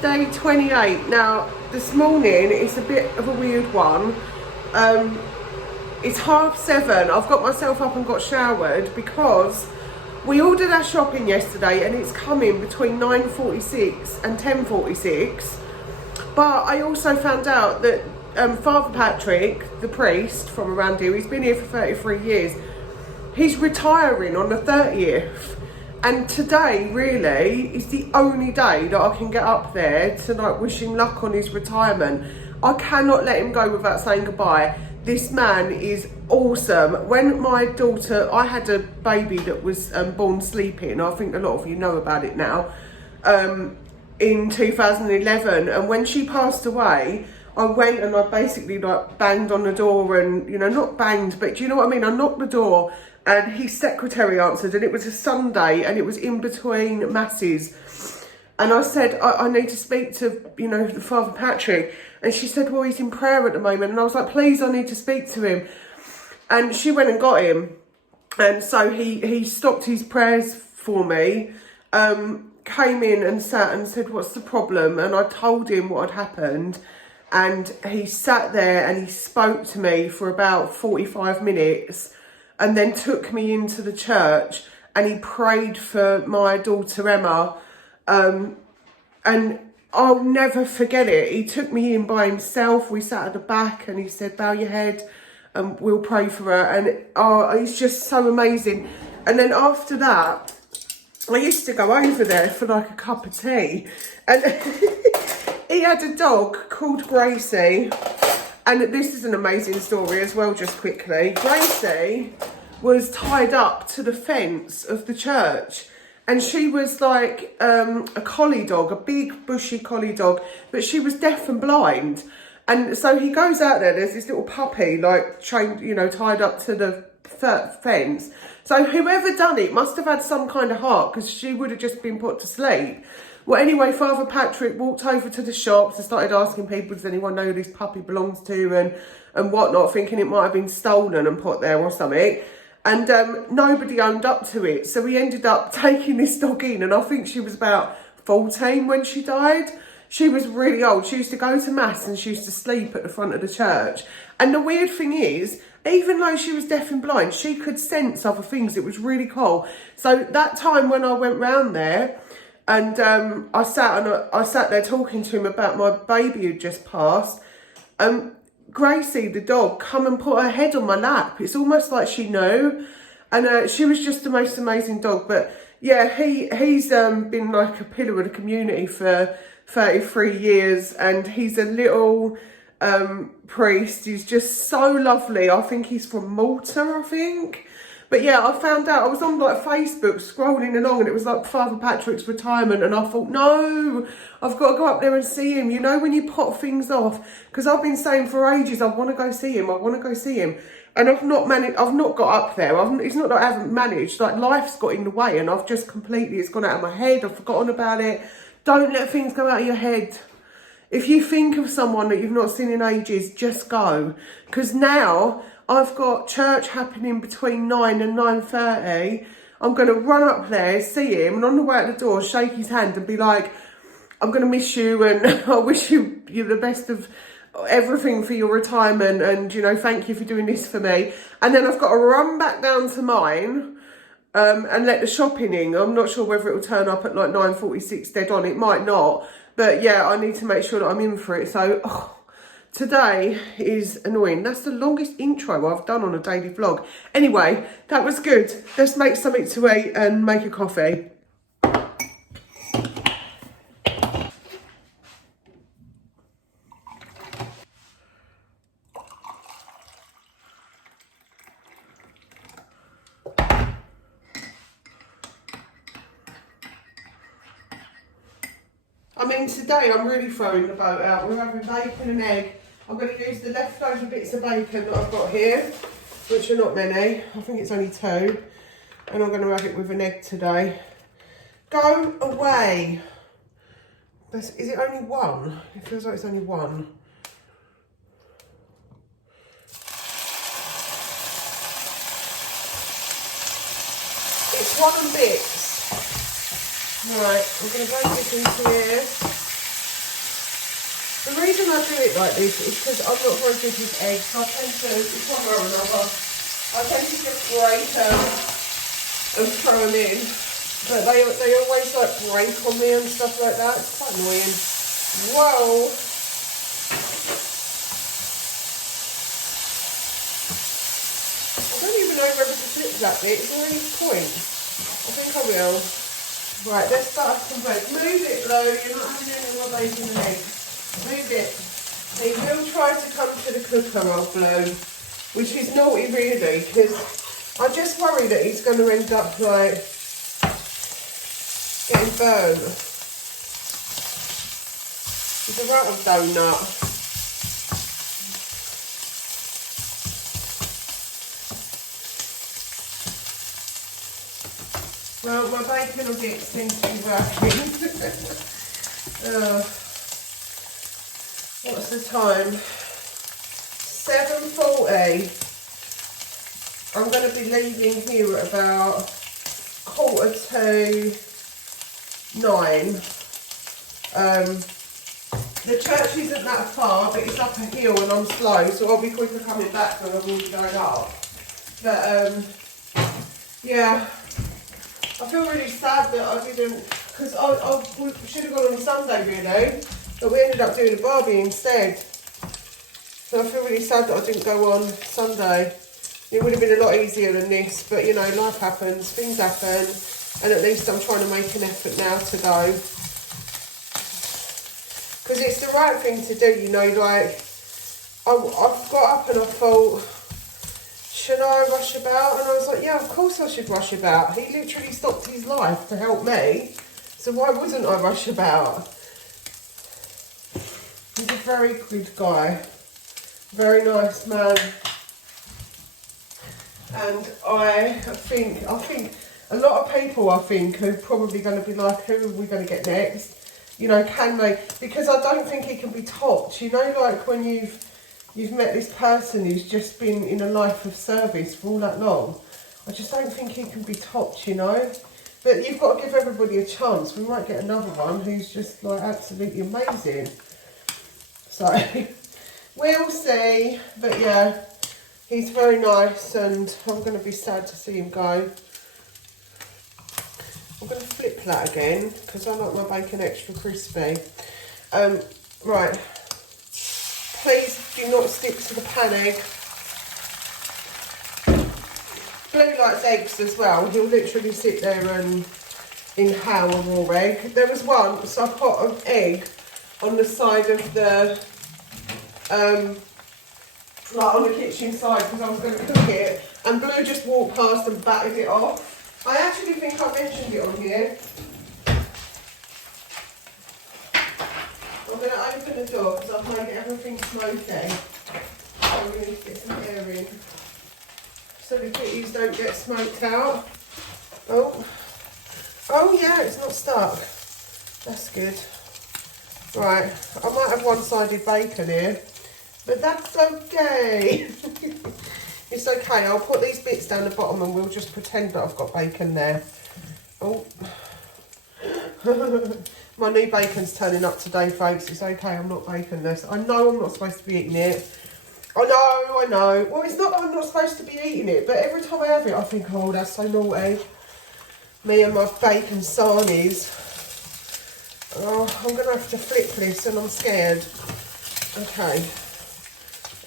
day 28. Now, this morning, it's a bit of a weird one. It's 7:30. I've got myself up and got showered because we ordered our shopping yesterday and it's coming between 9:46 and 10:46. But I also found out that Father Patrick, the priest from around here, he's been here for 33 years. He's retiring on the 30th. And today, really, is the only day that I can get up there to like wish him luck on his retirement. I cannot let him go without saying goodbye. This man is awesome. When my daughter, I had a baby that was born sleeping. I think a lot of you know about it now. In 2011, and when she passed away, I went and I basically like banged on the door and, you know, not banged, but do you know what I mean? I knocked the door and his secretary answered, and it was a Sunday and it was in between masses. And I said, I need to speak to, you know, the Father Patrick. And she said, well, he's in prayer at the moment. And I was like, please, I need to speak to him. And she went and got him. And so he stopped his prayers for me, came in and sat and said, what's the problem? And I told him what had happened. And he sat there and he spoke to me for about 45 minutes and then took me into the church and he prayed for my daughter Emma. And I'll never forget it. He took me in by himself. We sat at the back and he said, bow your head and we'll pray for her. And it's just so amazing. And then after that, I used to go over there for like a cup of tea. And he had a dog called Gracie. And this is an amazing story as well, just quickly. Gracie was tied up to the fence of the church. And she was like a collie dog, a big bushy collie dog, but she was deaf and blind. And so he goes out there, there's this little puppy like chained, you know, tied up to the fence. So whoever done it must have had some kind of heart because she would have just been put to sleep. Well, anyway, Father Patrick walked over to the shops and started asking people, does anyone know who this puppy belongs to and whatnot, thinking it might have been stolen and put there or something. And nobody owned up to it. So we ended up taking this dog in, and I think she was about 14 when she died. She was really old. She used to go to mass and she used to sleep at the front of the church. And the weird thing is, even though she was deaf and blind, she could sense other things. It was really cool. So that time when I went round there, and I sat there talking to him about my baby who'd just passed. Gracie, the dog, come and put her head on my lap. It's almost like she knew. And she was just the most amazing dog. But yeah, he's been like a pillar of the community for 33 years. And he's a little priest. He's just so lovely. I think he's from Malta, I think. But yeah, I found out, I was on like Facebook scrolling along and it was like Father Patrick's retirement and I thought, no, I've got to go up there and see him. You know, when you put things off, because I've been saying for ages, I want to go see him. And I've not got up there. It's not that I haven't managed, like life's got in the way and I've just it's gone out of my head. I've forgotten about it. Don't let things go out of your head. If you think of someone that you've not seen in ages, just go. Because now I've got church happening between 9 and 9:30. I'm going to run up there, see him, and on the way out the door, shake his hand and be like, I'm going to miss you and I wish you the best of everything for your retirement and, you know, thank you for doing this for me. And then I've got to run back down to mine and let the shopping in. I'm not sure whether it will turn up at like 9:46 dead on. It might not. But yeah, I need to make sure that I'm in for it. So, today is annoying. That's the longest intro I've done on a daily vlog. Anyway, that was good. Let's make something to eat and make a coffee. I mean, today I'm really throwing the boat out. We're having bacon and egg. I'm going to use the leftover bits of bacon that I've got here, which are not many. I think it's only 2. And I'm going to have it with an egg today. Go away. Is it only 1? It feels like it's only 1. It's 1 and bits. Right, I'm going to go this into here. reason I do it like this is because I'm not very good with eggs. I tend to, one way or another, I tend to just break them and throw them in. But they always like break on me and stuff like that. It's quite annoying. Whoa. I don't even know whether to flip that bit. Is there any point? I think I will. Right, let's start some bread. Move it, Blue. You're not having any more bacon and eggs. Move it. He will try to come to the cooker, old Blue, which is naughty really, because I just worry that he's going to end up like getting burned. He's a right old donut. Well, my bacon will get seems to be working. What's the time? 7:40. I'm going to be leaving here at about 8:45. The church isn't that far, but it's up a hill and I'm slow, so I'll be quicker coming back than I will be going up. But yeah. I feel really sad that I didn't, because I should have gone on Sunday really, but we ended up doing a barbie instead. So I feel really sad that I didn't go on Sunday. It would have been a lot easier than this, but you know, life happens, things happen, and at least I'm trying to make an effort now to go. Because it's the right thing to do, you know, like, I've got up and I thought, should I rush about? And I was like, yeah, of course I should rush about. He literally stopped his life to help me. So why wouldn't I rush about? He's a very good guy. Very nice man. And I think a lot of people, I think, are probably going to be like, who are we going to get next? You know, can they? Because I don't think he can be topped. You know, like when you've met this person who's just been in a life of service for all that long. I just don't think he can be topped, you know. But you've got to give everybody a chance. We might get another one who's just like absolutely amazing. So, we'll see. But yeah, he's very nice and I'm going to be sad to see him go. I'm going to flip that again because I like my bacon extra crispy. Right. Please do not stick to the pan egg. Blue likes eggs as well. He'll literally sit there and inhale a raw egg. There was once I put an egg on the side of the, like on the kitchen side because I was going to cook it, and Blue just walked past and batted it off. I actually think I mentioned it on here. I'm going to open the door because I've made everything smoky. So we need to get some air in. So the kitties don't get smoked out. Oh yeah, it's not stuck. That's good. Right, I might have one-sided bacon here, but that's okay. It's okay, I'll put these bits down the bottom and we'll just pretend that I've got bacon there. Oh. My new bacon's turning up today, folks. It's okay, I'm not baconless. I know I'm not supposed to be eating it. I know. Well, it's not that I'm not supposed to be eating it, but every time I have it, I think, oh, that's so naughty. Me and my bacon sarnies. Oh, I'm going to have to flip this and I'm scared.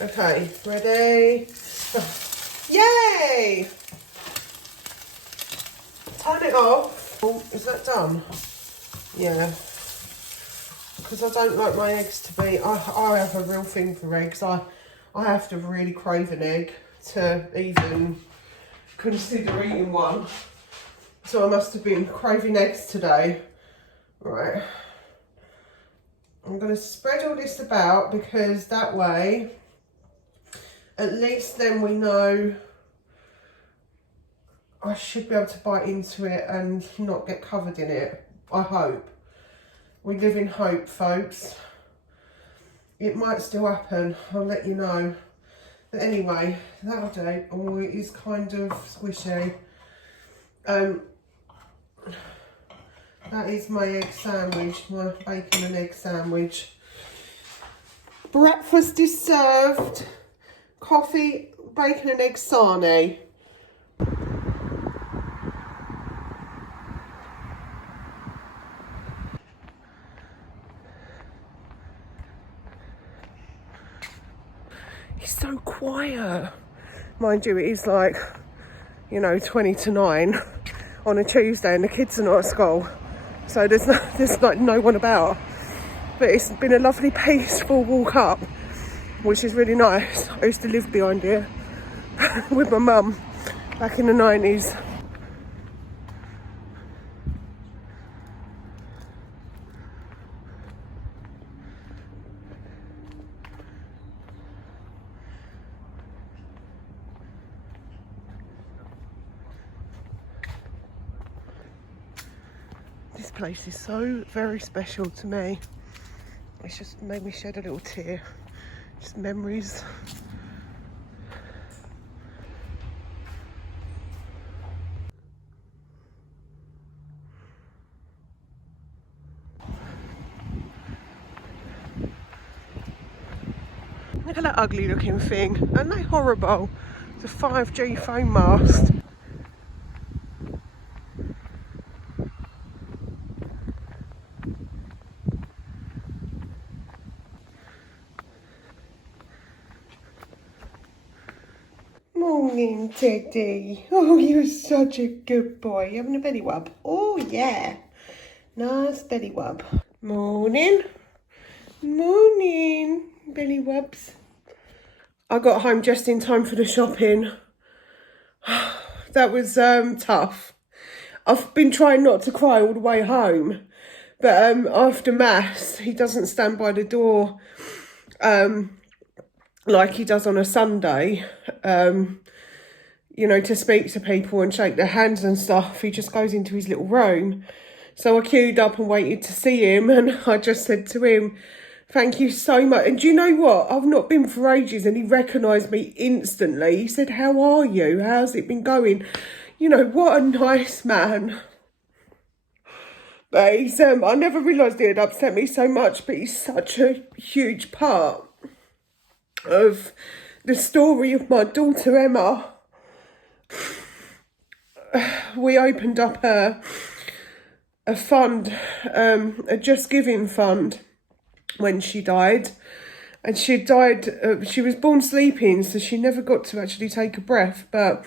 Okay, ready? Yay! Turn it off. Oh, is that done? Yeah, because I don't like my eggs to be, I have a real thing for eggs. I have to really crave an egg to even consider eating one. So I must have been craving eggs today. Right, I'm going to spread all this about because that way, at least then we know I should be able to bite into it and not get covered in it. I hope. We live in hope, folks. It might still happen. I'll let you know. But anyway, that'll do. Oh, it is kind of squishy. That is my egg sandwich, my bacon and egg sandwich. Breakfast is served. Coffee, bacon and egg sarnie. He's so quiet. Mind you, it is like, you know, 20 to 9 on a Tuesday and the kids are not at school. So there's like no one about. But it's been a lovely peaceful walk up, which is really nice. I used to live behind here with my mum back in the 90s. This place is so very special to me. It's just made me shed a little tear. Just memories. Look at that ugly looking thing. Aren't they horrible? It's a 5G phone mast. Morning, Teddy. Oh, you're such a good boy. You having a belly rub? Oh, yeah. Nice belly rub. Morning. Morning, belly rubs. I got home just in time for the shopping. That was tough. I've been trying not to cry all the way home. But after Mass, he doesn't stand by the door like he does on a Sunday, you know, to speak to people and shake their hands and stuff. He just goes into his little room. So I queued up and waited to see him, and I just said to him, thank you so much. And do you know what? I've not been for ages, and he recognised me instantly. He said, how are you? How's it been going? You know, what a nice man. But he's, I never realised it had upset me so much, but he's such a huge part of the story of my daughter Emma. We opened up a fund, a Just Giving fund, when she died. And she died, she was born sleeping, so she never got to actually take a breath. But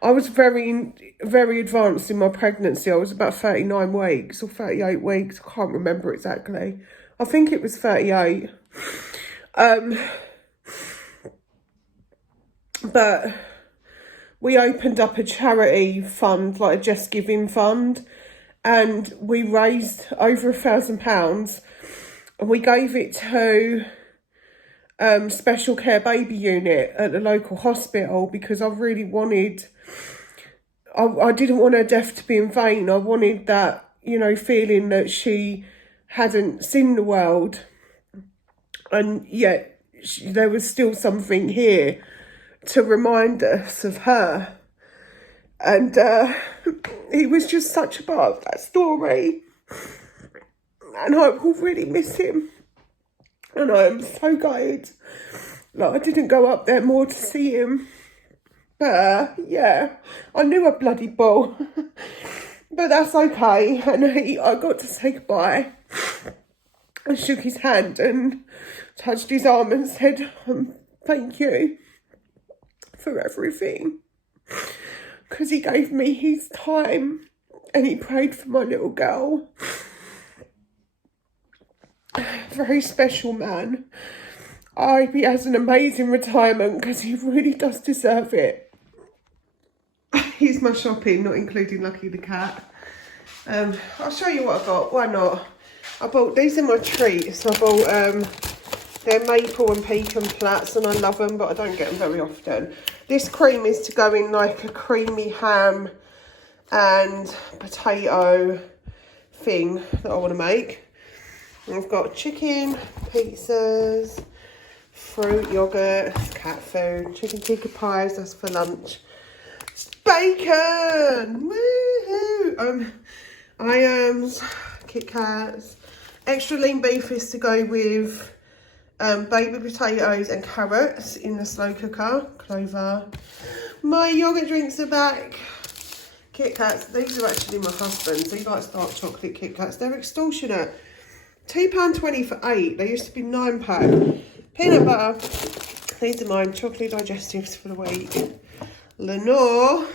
I was very, very advanced in my pregnancy. I was about 39 weeks or 38 weeks. I can't remember exactly. I think it was 38. But we opened up a charity fund, like a Just Giving fund, and we raised over £1,000, and we gave it to special care baby unit at the local hospital, because I really wanted, I didn't want her death to be in vain. I wanted that, you know, feeling that she hadn't seen the world, and yet there was still something here to remind us of her. And he was just such a part of that story, and I will really miss him. And I am so gutted that I didn't go up there more to see him. But yeah, I knew a bloody bull. But that's okay. And I got to say goodbye. I shook his hand and touched his arm and said, thank you for everything. Because he gave me his time and he prayed for my little girl. Very special man. I hope he has an amazing retirement, because he really does deserve it. Here's my shopping, not including Lucky the cat. I'll show you what I got. Why not? I bought, these are my treats. I bought, they're maple and pecan plats, and I love them, but I don't get them very often. This cream is to go in like a creamy ham and potato thing that I want to make. And I've got chicken, pizzas, fruit, yoghurt, cat food, chicken tikka pies, that's for lunch. Bacon! Woohoo! Iams, Kit Kats. Extra lean beef is to go with baby potatoes and carrots in the slow cooker. Clover. My yoghurt drinks are back. Kit Kats. These are actually my husband's. He likes dark chocolate Kit Kats. They're extortionate. £2.20 for 8. They used to be £9. Peanut butter. These are mine. Chocolate digestives for the week. Lenore.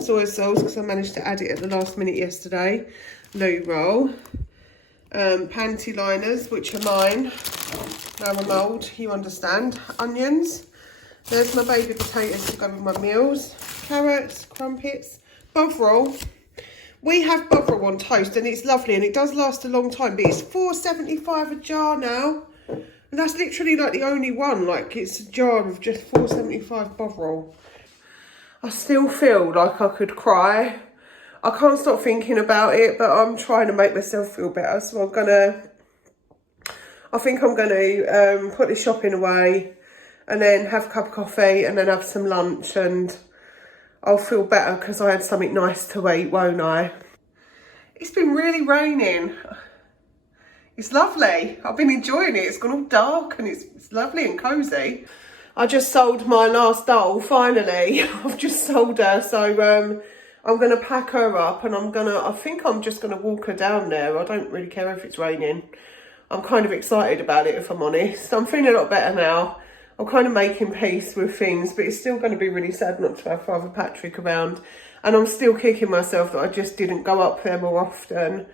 Soy sauce, because I managed to add it at the last minute yesterday. Loo roll. Panty liners, which are mine. Mould, you understand. Onions. There's my baby potatoes to go with my meals. Carrots, crumpets, bovril. We have bovril on toast and it's lovely and it does last a long time, but it's £4.75 a jar now. And that's literally like the only one, like it's a jar of just £4.75 bovril. I still feel like I could cry. I can't stop thinking about it, but I'm trying to make myself feel better. So I think I'm gonna put the shopping away and then have a cup of coffee and then have some lunch and I'll feel better because I had something nice to eat, won't I? It's been really raining. It's lovely. I've been enjoying it. It's gone all dark and it's lovely and cosy. I just sold my last doll, finally. I've just sold her, so I'm going to pack her up and I think I'm just going to walk her down there. I don't really care if it's raining. I'm kind of excited about it, if I'm honest. I'm feeling a lot better now. I'm kind of making peace with things, but it's still going to be really sad not to have Father Patrick around. And I'm still kicking myself that I just didn't go up there more often.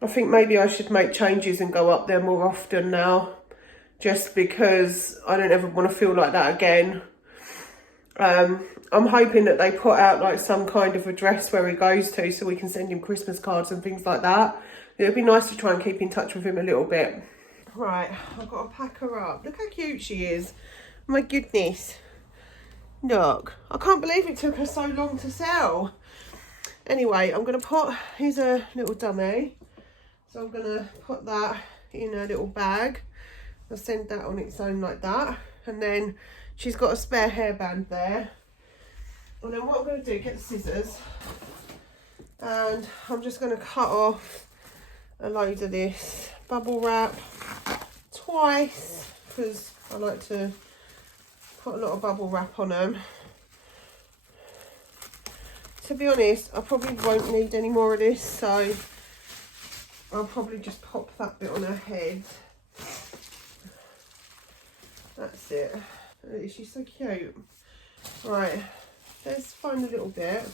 I think maybe I should make changes and go up there more often now. Just because I don't ever want to feel like that again. I'm hoping that they put out like some kind of address where he goes to so we can send him Christmas cards and things like that. It would be nice to try and keep in touch with him a little bit. Right, I've got to pack her up. Look how cute she is. My goodness. Look, I can't believe it took her so long to sell. Anyway, I'm going to put, here's a little dummy. So I'm going to put that in a little bag. I'll send that on its own like that. And then she's got a spare hairband there. And then what I'm going to do, get the scissors. And I'm just going to cut off a load of this bubble wrap twice. Because I like to put a lot of bubble wrap on them. To be honest, I probably won't need any more of this. So I'll probably just pop that bit on her head. That's it. She's so cute. Right, let's find a little bit.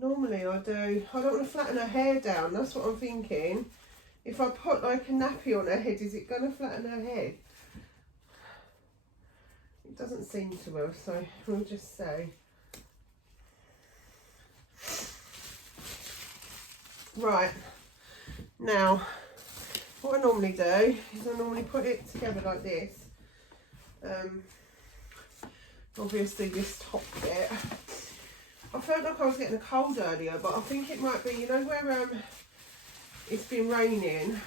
Normally I don't want to flatten her hair down. That's what I'm thinking. If I put like a nappy on her head, is it going to flatten her head? It doesn't seem to have, so we'll just say. Right, now what I normally do is I normally put it together like this. Obviously this top bit. I felt like I was getting a cold earlier, but I think it might be, you know where it's been raining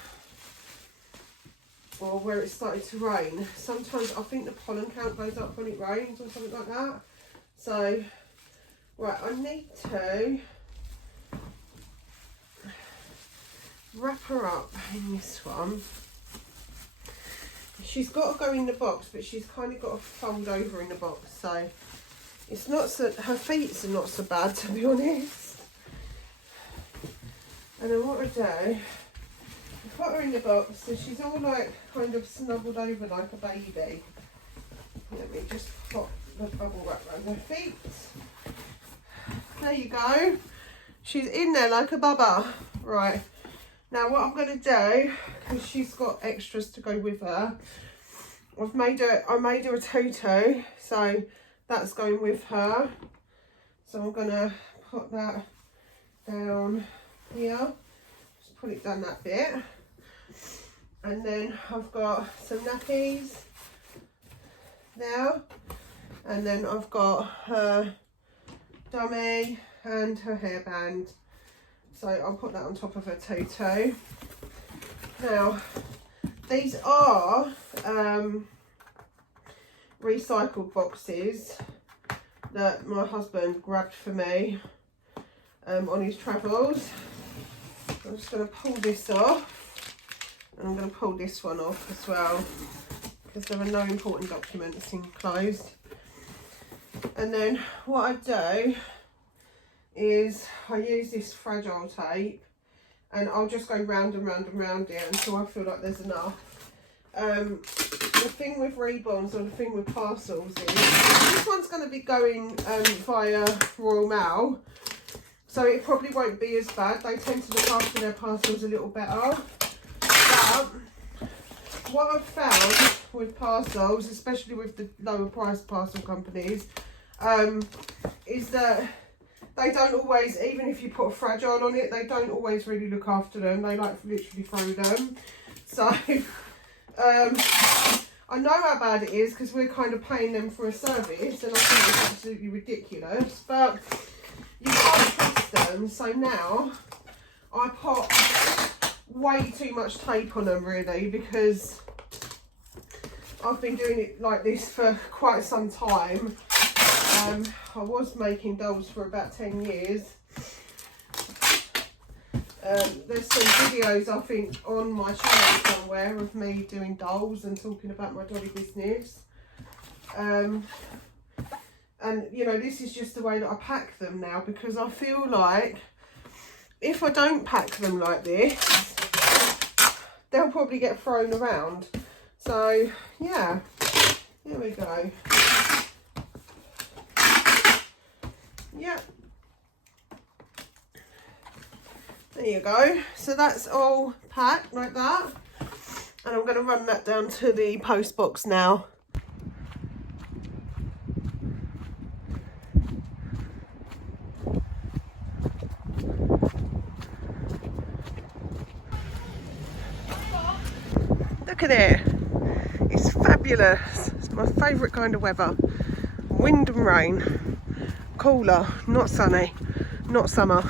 or where it started to rain. Sometimes I think the pollen count goes up when it rains or something like that. So, right, I need to wrap her up in this one. She's got to go in the box, but she's kind of got to fold over in the box, so it's not so, her feet are not so bad, to be honest. And then what I do, I put her in the box so she's all like kind of snuggled over like a baby. Let me just pop the bubble wrap around her feet. There you go. She's in there like a bubba. Right. Now what I'm going to do, because she's got extras to go with her, I made her a tutu, so that's going with her. So I'm going to put that down here, just put it down that bit. And then I've got some nappies there, and then I've got her dummy and her hairband. So I'll put that on top of her tutu. Now, these are recycled boxes that my husband grabbed for me on his travels. I'm just going to pull this off. And I'm going to pull this one off as well, because there are no important documents enclosed. And then what I do is I use this fragile tape, and I'll just go round and round and round it until I feel like there's enough. The thing with rebonds, or the thing with parcels, is this one's going to be going via Royal Mail, so it probably won't be as bad. They tend to look after their parcels a little better. But what I've found with parcels, especially with the lower price parcel companies, is that they don't always, even if you put a fragile on it, they don't always really look after them. They like literally throw them. So I know how bad it is, because we're kind of paying them for a service, and I think it's absolutely ridiculous, but you can't trust them. So now I put way too much tape on them, really, because I've been doing it like this for quite some time. I was making dolls for about 10 years. There's some videos, I think, on my channel somewhere of me doing dolls and talking about my dolly business. And, you know, this is just the way that I pack them now, because I feel like if I don't pack them like this, they'll probably get thrown around. So, yeah, here we go. Yep. There you go. So that's all packed like that. And I'm going to run that down to the post box now. Look at it. It's fabulous. It's my favourite kind of weather. Wind and rain. Cooler, not sunny, not summer.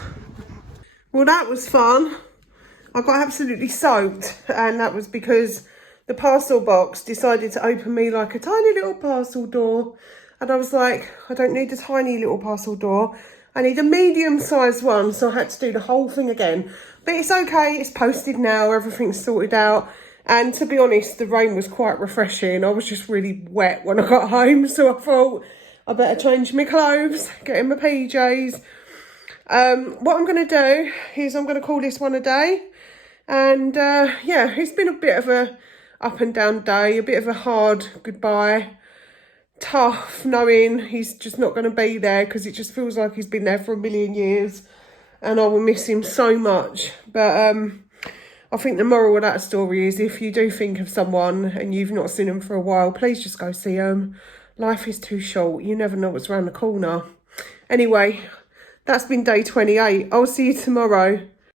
Well, that was fun. I got absolutely soaked, and that was because the parcel box decided to open me like a tiny little parcel door. And I was like, I don't need a tiny little parcel door. I need a medium-sized one, so I had to do the whole thing again. But it's okay, it's posted now, everything's sorted out. And to be honest, the rain was quite refreshing. I was just really wet when I got home, so I thought I better change my clothes, get in my PJs. What I'm going to do is I'm going to call this one a day. And yeah, it's been a bit of a up and down day, a bit of a hard goodbye. Tough knowing he's just not going to be there, because it just feels like he's been there for a million years. And I will miss him so much. But I think the moral of that story is, if you do think of someone and you've not seen them for a while, please just go see them. Life is too short. You never know what's around the corner. Anyway, that's been day 28. I'll see you tomorrow.